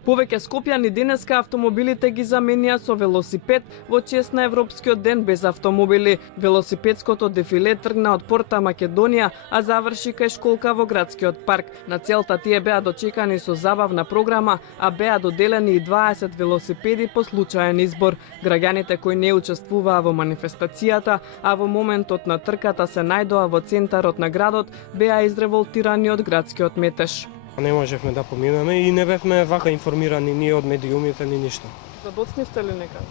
Повеќе скопјани денеска автомобилите ги заменија со велосипед во чест на Европскиот ден без автомобили. Велосипедското дефиле тргна од порта Македонија, а заврши кај школка во градскиот парк. На целта тие беа дочекани со забавна програма, а беа доделени и 20 велосипеди по случаен избор. Граѓаните кои не учествуваа во манифестацијата, а во моментот на трката се најдоа во центарот на градот, беа изреволтирани од градскиот метеж. Не можевме да поминеме и не бевме вака информирани ни од медиумите ни ништо. Задоцнивте ли некаде?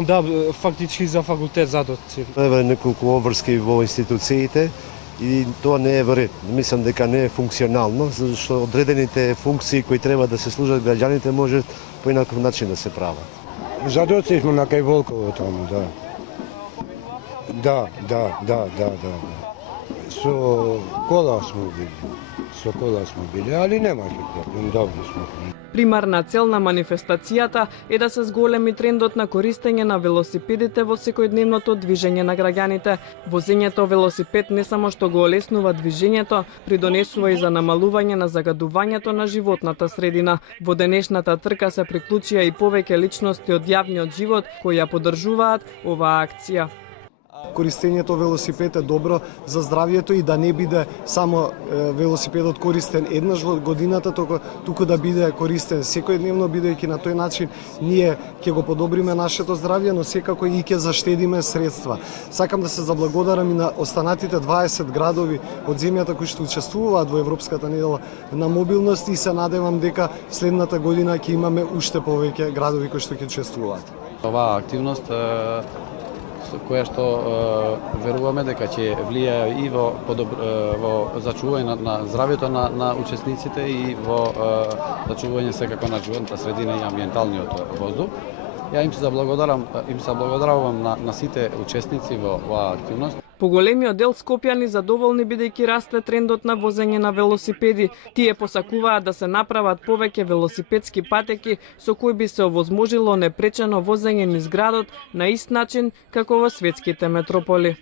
Да, фактички за факултет задоцнив. Има неколку обврски во институциите и тоа не е во ред. Мислам дека не е функционално, зашто одредените функции кои треба да се служат граѓаните може по инаков начин да се прават. Задоцнивме на кај Волково таму, да. Да. Со кола сме били, али немаше проблем, добро сме. Примарна цел на манифестацијата е да се зголеми трендот на користење на велосипедите во секојдневното движење на граѓаните. Возењето велосипед не само што го олеснува движењето, придонесува и за намалување на загадувањето на животната средина. Во денешната трка се приклучија и повеќе личности од јавниот живот кои ја поддржуваат оваа акција. Користењето велосипед е добро за здравјето и да не биде само велосипедот користен еднаш во годината, туку да биде користен секојдневно, бидејќи на тој начин ние ќе го подобриме нашето здравје, но секако и ќе заштедиме средства. Сакам да се заблагодарам и на останатите 20 градови од земјата кои што учествуваат во Европската недела на мобилност и се надевам дека следната година ќе имаме уште повеќе градови кои што ќе учествуваат. Оваа активност која што веруваме дека ќе влијае и во зачување на здравјето на учесниците и во зачување секако на животната средина и амбиенталниот воздух. Ја им се заблагодарувам на сите учесници во оваа активност. Поголемиот дел скопјани задоволни бидејќи расте трендот на возење на велосипеди. Тие посакуваат да се направат повеќе велосипедски патеки со кои би се овозможило непречено возење низ градот на ист начин како во светските метрополи.